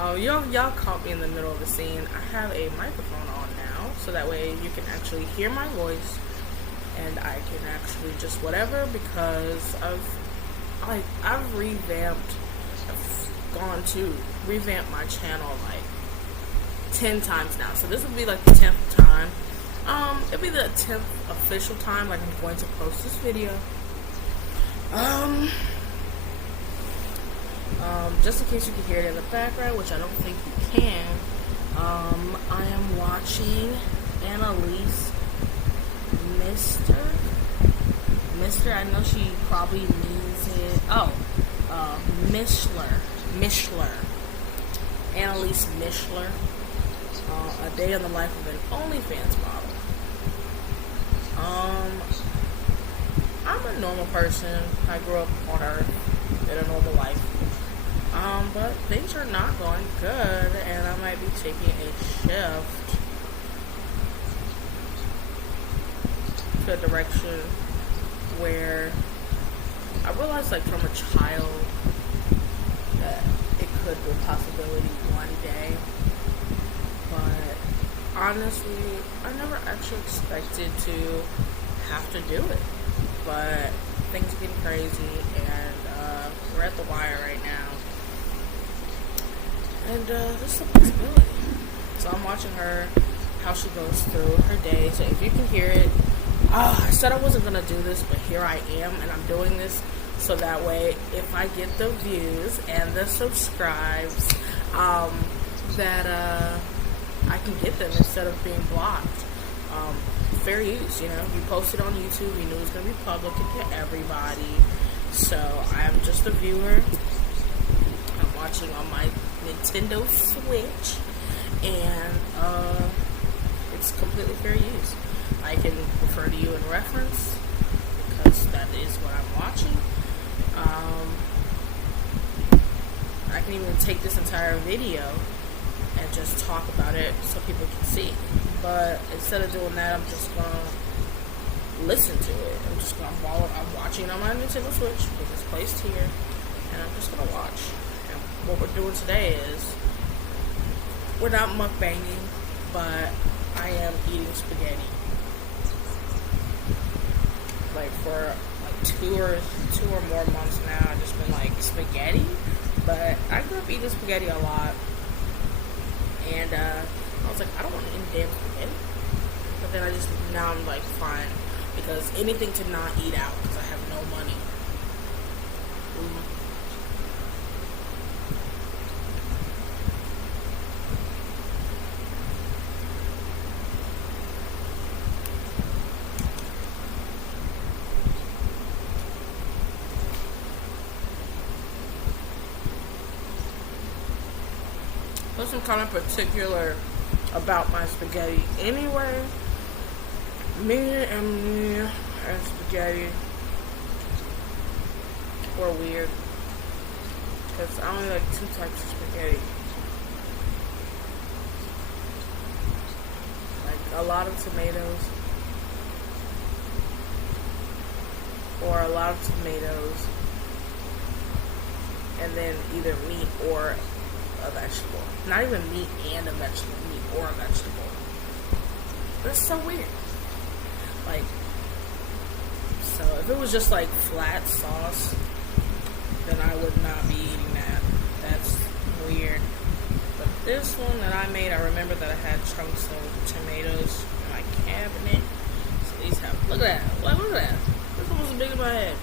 Y'all caught me in the middle of the scene. I have a microphone on now, so that way you can actually hear my voice, and I can actually just whatever, because I've revamped, revamp my channel like 10 times now. So this will be like the 10th time. It'll be the 10th official time like I'm going to post this video. Just in case you can hear it in the background, which I don't think you can, I am watching Annalise Mister, I know she probably means it. Oh, Mishler. Annalise Mishler. A day in the life of an OnlyFans model. I'm a normal person. I grew up on Earth, in a normal life. But things are not going good, and I might be taking a shift to a direction where I realized, like, from a child that it could be a possibility one day. But honestly, I never actually expected to have to do it. But things are getting crazy, and we're at the wire right now. And this is a possibility. So I'm watching her, how she goes through her day. So if you can hear it, I said I wasn't going to do this, but here I am, and I'm doing this so that way if I get the views and the subscribes, that I can get them instead of being blocked. Fair use, you know. You post it on YouTube, you knew it was going to be public and to everybody. So I'm just a viewer. I'm watching on my Nintendo Switch, and it's completely fair use. I can refer to you in reference because that is what I'm watching. I can even take this entire video and just talk about it so people can see. But instead of doing that, I'm just gonna listen to it. I'm watching on my Nintendo Switch, which is placed here, and I'm just gonna watch. And what we're doing today is we're not mukbanging, but I am eating spaghetti. Like for like two or more months now, I've just been like spaghetti. But I grew up eating spaghetti a lot, and I was like, I don't want to eat damn spaghetti. But then now I'm like, fine, because anything to not eat out because I have no money. Wasn't kind of particular about my spaghetti anyway. Me and spaghetti were weird because I only like 2 types of spaghetti. Like a lot of tomatoes, or a lot of tomatoes, and then either meat or a vegetable. Not even meat and a vegetable, meat or a vegetable. That's so weird. Like, so if it was just like flat sauce, then I would not be eating that. That's weird. But this one that I made, I remember that I had chunks of tomatoes in my cabinet. So these have, look at that. Look at that. This one was as big as my head.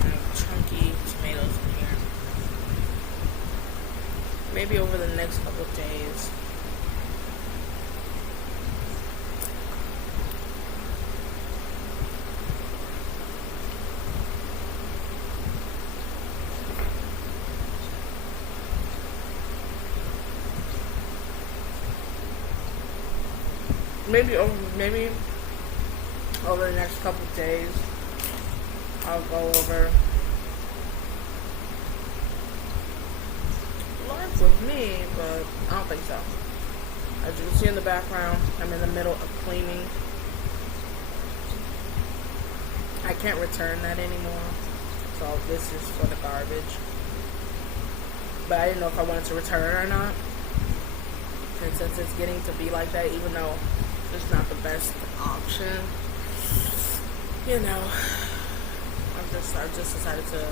I have chunky tomatoes in here. Maybe over the next couple of days. Maybe over the next couple of days, I'll go over lunch with me, but I don't think so. As you can see in the background, I'm in the middle of cleaning. I can't return that anymore, so this is for the garbage. but I didn't know if I wanted to return it or not. And since it's getting to be like that, even though it's not the best option, you know, I've just decided to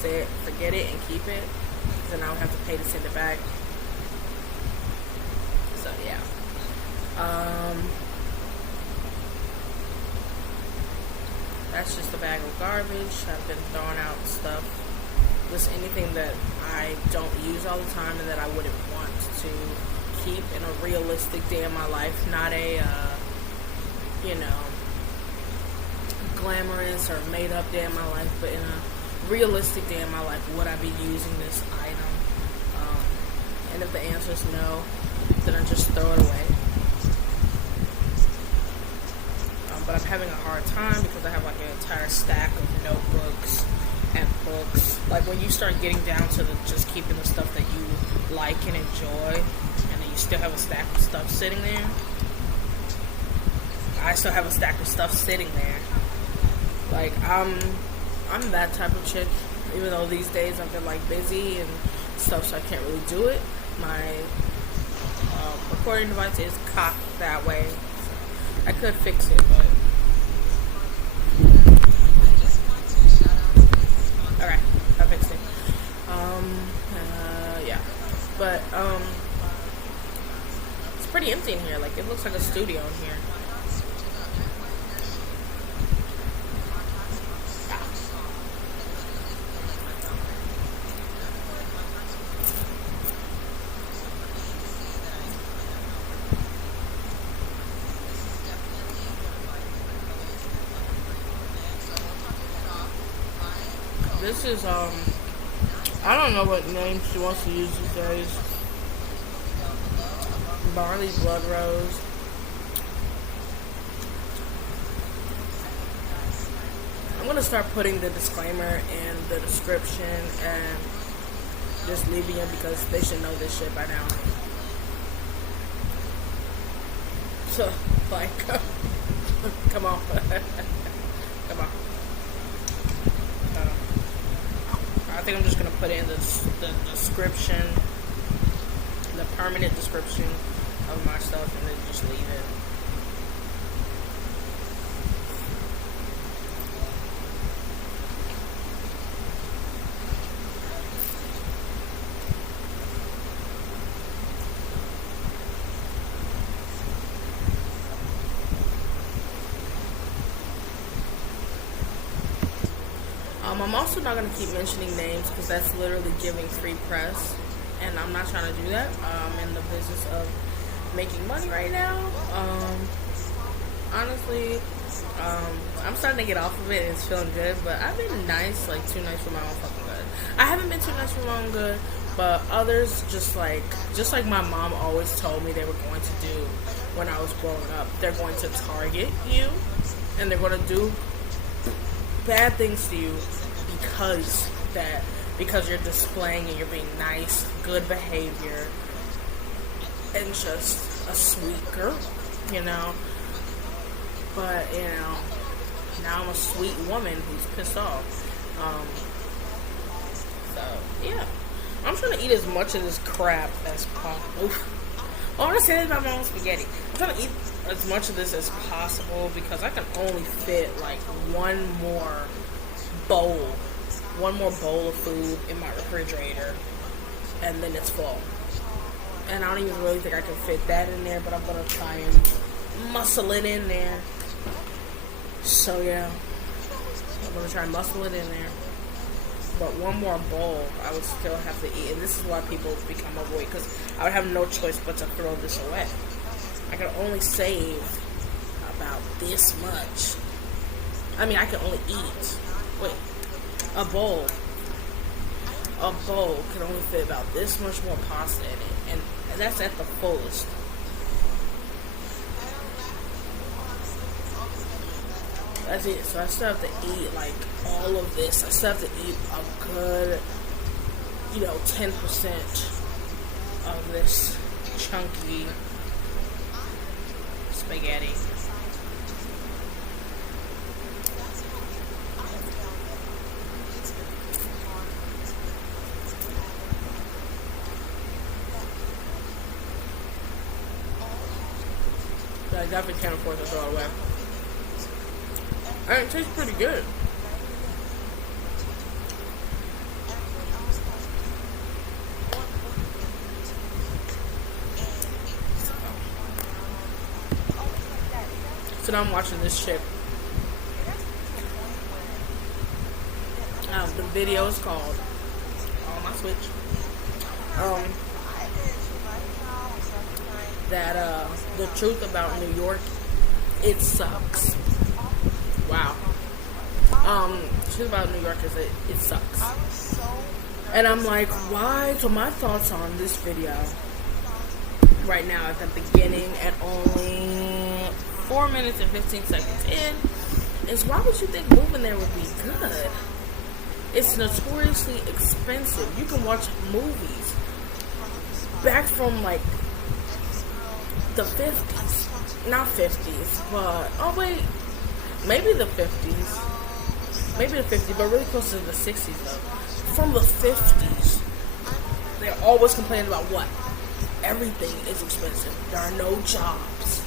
say it, forget it, and keep it. Then I would have to pay to send it back. So yeah. That's just a bag of garbage. I've been throwing out stuff, just anything that I don't use all the time and that I wouldn't want to keep in a realistic day of my life, not a glamorous or made up day of my life, but in a realistic day of my life, would I be using this item? And if the answer is no, then I just throw it away. But I'm having a hard time because I have like an entire stack of notebooks and books. Like when you start getting down to just keeping the stuff that you like and enjoy, and then you still have a stack of stuff sitting there. I still have a stack of stuff sitting there. Like I'm that type of chick. Even though these days I've been like busy and stuff, so I can't really do it. My recording device is cocked that way. I could fix it, but alright, I fixed it. Yeah, but it's pretty empty in here. Like it looks like a studio in here. This is, I don't know what name she wants to use these days. Barley Blood Rose. I'm going to start putting the disclaimer in the description and just leaving it because they should know this shit by now. So, like, come on. Come on. I think I'm just going to put it in the description, the permanent description of my stuff, and then just leave it. I'm also not going to keep mentioning names because that's literally giving free press, and I'm not trying to do that. I'm in the business of making money right now. Honestly, I'm starting to get off of it and it's feeling good, but I've been nice, like too nice for my own fucking good. I haven't been too nice for my own good, but others just like my mom always told me they were going to do when I was growing up. They're going to target you and they're going to do bad things to you because you're displaying and you're being nice, good behavior, and just a sweet girl, you know. But you know, now I'm a sweet woman who's pissed off. So yeah, I'm trying to eat as much of this crap as possible. Oh, I'm gonna say this about my own spaghetti. I'm trying to eat as much of this as possible because I can only fit like one more bowl of food in my refrigerator, and then it's full. And I don't even really think I can fit that in there, but I'm gonna try and muscle it in there. So yeah, I'm gonna try and muscle it in there. But one more bowl, I would still have to eat, and this is why people become overweight, because I would have no choice but to throw this away. I can only save about this much. I mean, I can only eat. Wait. A bowl can only fit about this much more pasta in it, and that's at the fullest. That's it. So I still have to eat like all of this. I still have to eat a good, 10% of this chunky spaghetti. I definitely can't afford to throw it away. And it tastes pretty good. So now I'm watching this chick. The video is called on my Switch. That the truth about New York, it sucks. Wow. The truth about New York is it sucks. And I'm like, why? So my thoughts on this video right now at the beginning, at only 4 minutes and 15 seconds in, is why would you think moving there would be good? It's notoriously expensive. You can watch movies back from like the 50s. Not 50s, but oh wait, maybe the 50s. Maybe the 50s, but really close to the 60s though. From the 50s. They're always complaining about what? Everything is expensive. There are no jobs.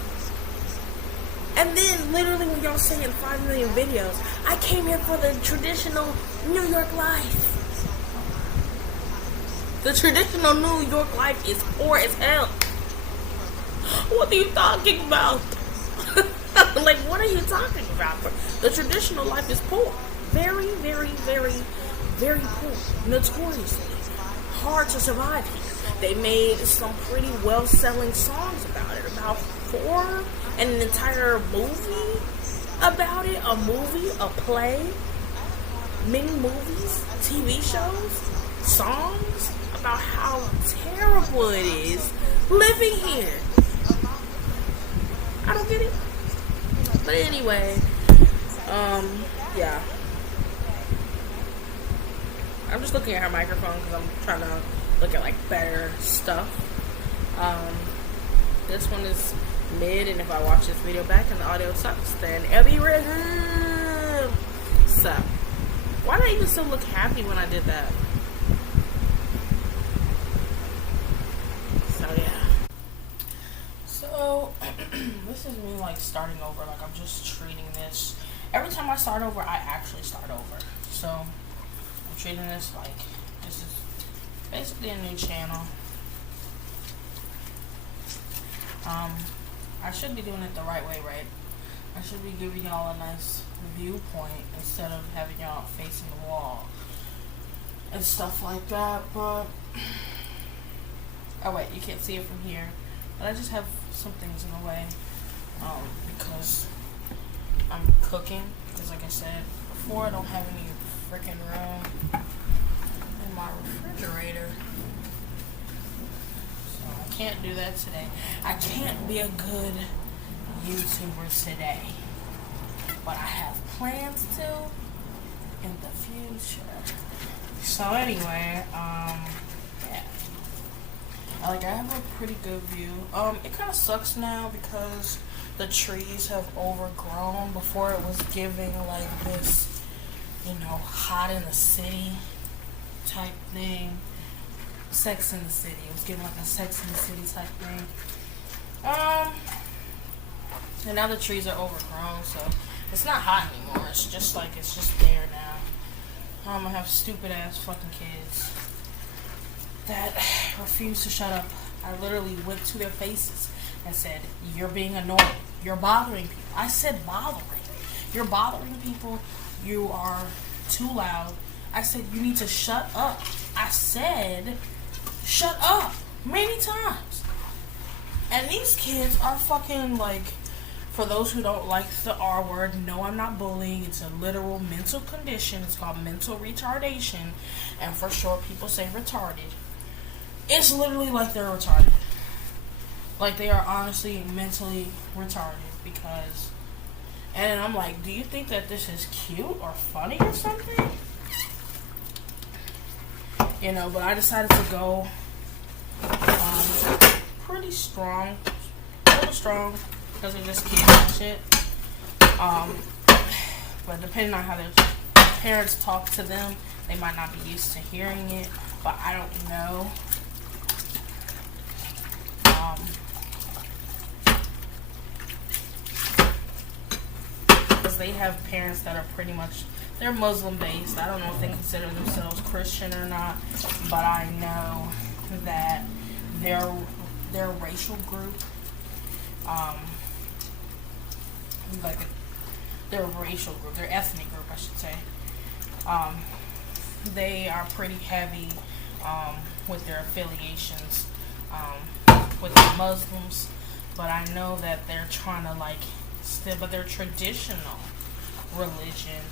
And then, literally, when y'all saying 5 million videos, I came here for the traditional New York life. The traditional New York life is poor as hell. What are you talking about? Like, what are you talking about? The traditional life is poor. Very, very, very, very poor. Notoriously. Hard to survive here. They made some pretty well-selling songs about it. About 4 and an entire movie about it. A movie, a play, mini movies, TV shows, songs about how terrible it is living here. I don't get it. But anyway, yeah. I'm just looking at her microphone because I'm trying to look at like better stuff. This one is mid, and if I watch this video back and the audio sucks, then it'll be real good. So, why did I even still look happy when I did that? So yeah. So this is me like starting over. Like I'm just treating this. Every time I start over, I actually start over. So I'm treating this like this is basically a new channel. I should be doing it the right way, right? I should be giving y'all a nice viewpoint instead of having y'all facing the wall and stuff like that, but oh wait, you can't see it from here, but I just have some things in the way, because I'm cooking, because like I said before, I don't have any freaking room in my refrigerator. Can't do that today. I can't be a good YouTuber today, but I have plans to in the future. So anyway, yeah, like I have a pretty good view. It kind of sucks now because the trees have overgrown. Before it was giving like this, you know, hot in the city type thing. Sex in the City. It was getting like a Sex in the City type thing. And now the trees are overgrown, so it's not hot anymore. It's just like, it's just there now. I have stupid ass fucking kids that refuse to shut up. I literally went to their faces and said, "You're being annoying. You're bothering people." I said bothering. You're bothering people. You are too loud. I said, you need to shut up. I said, shut up many times. And these kids are fucking like, for those who don't like the R word, no, I'm not bullying. It's a literal mental condition. It's called mental retardation. And for short, people say retarded. It's literally like they're retarded. Like they are honestly mentally retarded because, and I'm like, do you think that this is cute or funny or something? You know, but I decided to go pretty strong, a little strong, because of just kids and shit. But depending on how their parents talk to them, they might not be used to hearing it, but I don't know. they have parents that are pretty much, they're Muslim based. I don't know if they consider themselves Christian or not, but I know that their racial group, like their racial group, their ethnic group, I should say, they are pretty heavy with their affiliations with the Muslims. But I know that they're trying to but their traditional religion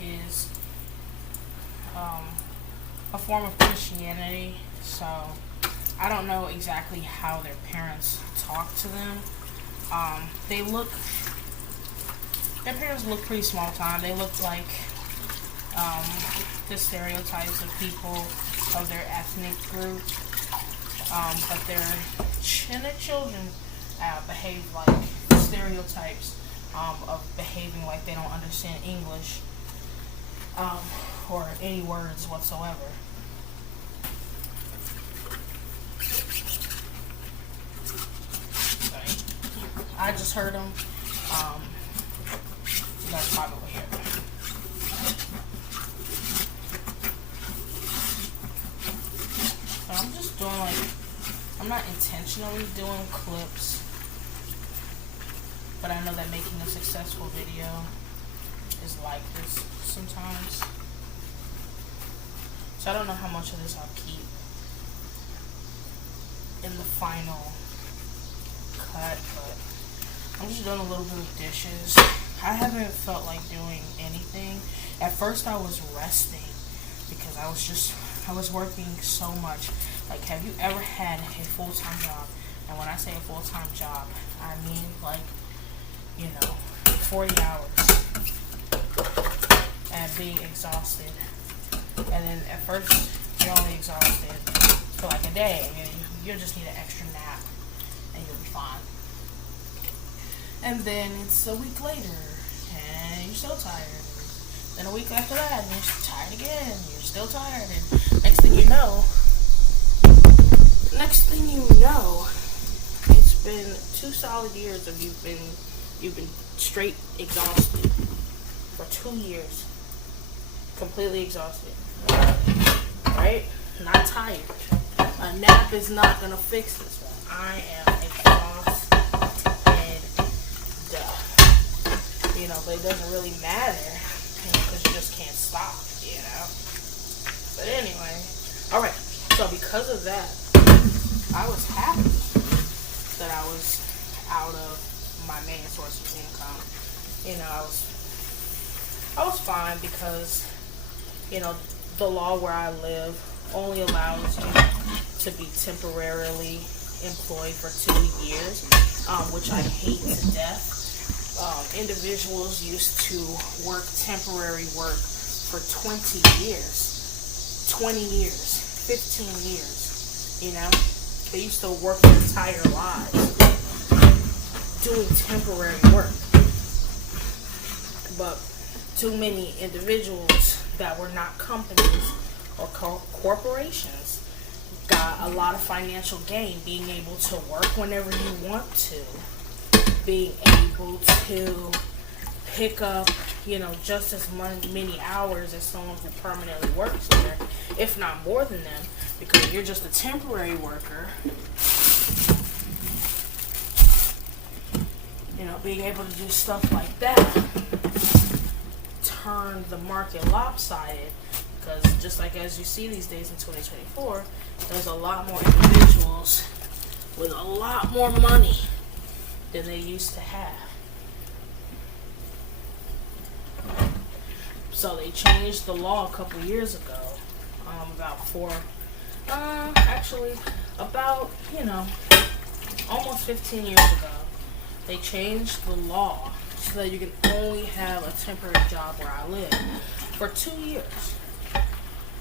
is a form of Christianity. So I don't know exactly how their parents talk to them. Their parents look pretty small time. They look like the stereotypes of people of their ethnic group. But their children behave like stereotypes of behaving like they don't understand English or any words whatsoever. Sorry. I just heard them. That's probably what here. I'm just doing I'm not intentionally doing clips, but I know that making a successful video is like this sometimes. So I don't know how much of this I'll keep in the final cut, but I'm just doing a little bit of dishes. I haven't felt like doing anything. At first I was resting because I was working so much. Like, have you ever had a full-time job? And when I say a full-time job, I mean 40 hours and being exhausted. And then at first you're only exhausted for like a day, and you'll just need an extra nap and you'll be fine. And then it's a week later and you're still tired. Then a week after that and you're tired again. You're still tired, and next thing you know, it's been 2 solid years of you've been straight exhausted for 2 years, completely exhausted, right? Not tired. A nap is not gonna fix this one. I am exhausted, but it doesn't really matter, because you just can't stop, But anyway, all right. So because of that, I was happy that I was out of my main source of income. I was fine because, the law where I live only allows you to be temporarily employed for 2 years, which I hate to death. Individuals used to work temporary work for 20 years, 20 years, 15 years, They used to work their entire lives doing temporary work. But too many individuals that were not companies or corporations got a lot of financial gain being able to work whenever you want to, being able to pick up, just as many hours as someone who permanently works there, if not more than them, because you're just a temporary worker. Being able to do stuff like that turned the market lopsided, because just like as you see these days in 2024, there's a lot more individuals with a lot more money than they used to have. So they changed the law a couple years ago, almost 15 years ago. They changed the law so that you can only have a temporary job where I live for 2 years.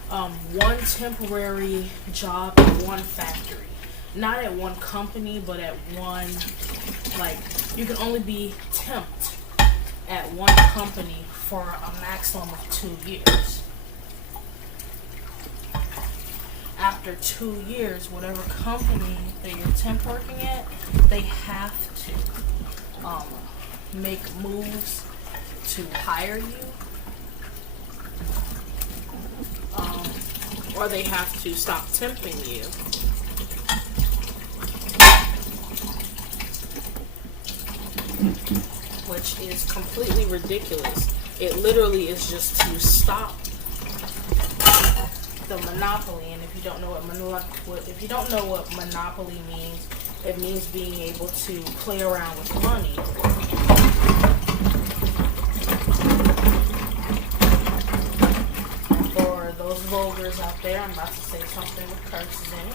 One temporary job at one factory. Not at one company, but at one, you can only be temped at one company for a maximum of 2 years. After 2 years, whatever company that you're temp working at, they have to make moves to hire you, or they have to stop tempting you. Which is completely ridiculous. It literally is just to stop the monopoly. And if you don't know what monopoly means, it means being able to play around with money. For those vulgars out there, I'm about to say something with curses in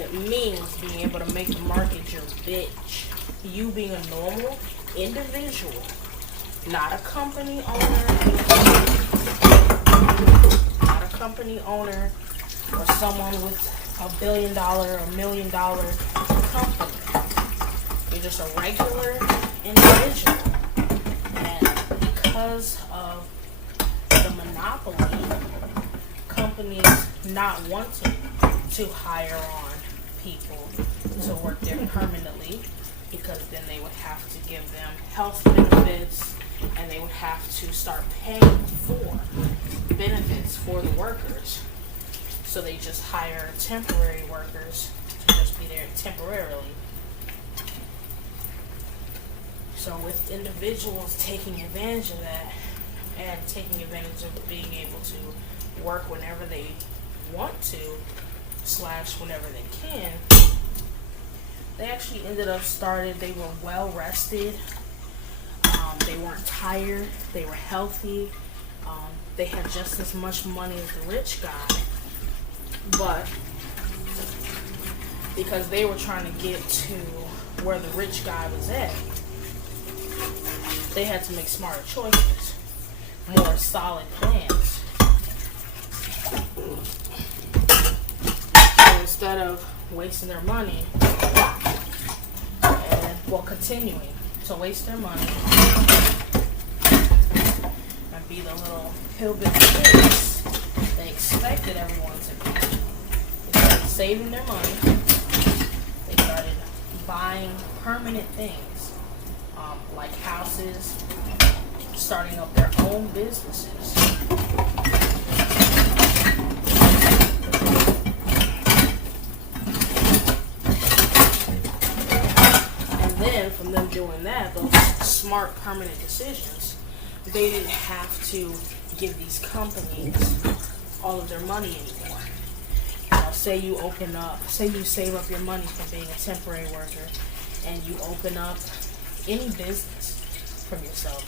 it. It means being able to make the market your bitch. You being a normal individual, not a company owner, or someone with $1 billion or $1 million company. You're just a regular individual, and because of the monopoly, companies not wanting to hire on people to work there permanently, because then they would have to give them health benefits, and they would have to start paying for benefits for the workers. So they just hire temporary workers to just be there temporarily. So with individuals taking advantage of that, and taking advantage of being able to work whenever they want to, / whenever they can, they actually ended up they were well rested, they weren't tired, they were healthy, they had just as much money as the rich guy, but because they were trying to get to where the rich guy was at, they had to make smarter choices, more solid plans. So instead of wasting their money, continuing to waste their money and be the little hillbilly kids they expected everyone to be, they started saving their money. They started buying permanent things, like houses, starting up their own businesses. Then from them doing that, those smart permanent decisions, they didn't have to give these companies all of their money anymore. Say you save up your money from being a temporary worker, and you open up any business for yourself.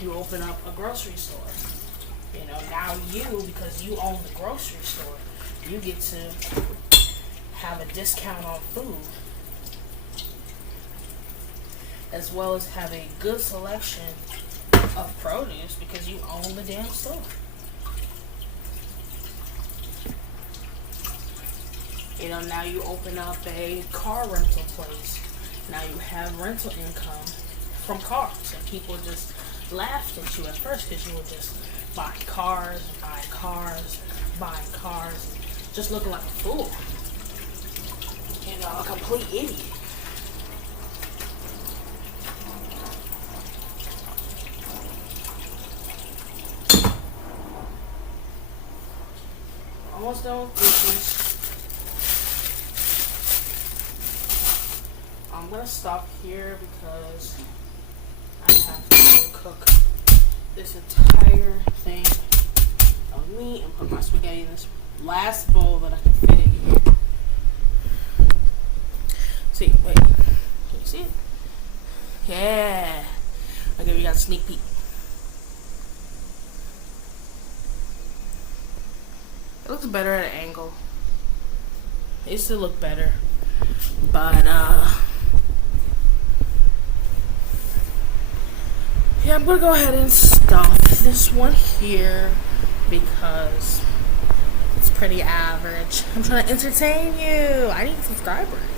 You open up a grocery store. Now because you own the grocery store, you get to have a discount on food, as well as have a good selection of produce because you own the damn store. Now you open up a car rental place. Now you have rental income from cars, and people just laughed at you at first because you were just buying cars, just looking like a fool. A complete idiot. Almost done with dishes. I'm gonna stop here because I have to cook this entire thing of meat and put my spaghetti in this last bowl that I can fit in here. See, wait. Can you see it? Yeah. I'll give you guys a sneak peek. It looks better at an angle. It used to look better. But, yeah, I'm gonna go ahead and stop this one here because it's pretty average. I'm trying to entertain you. I need subscribers.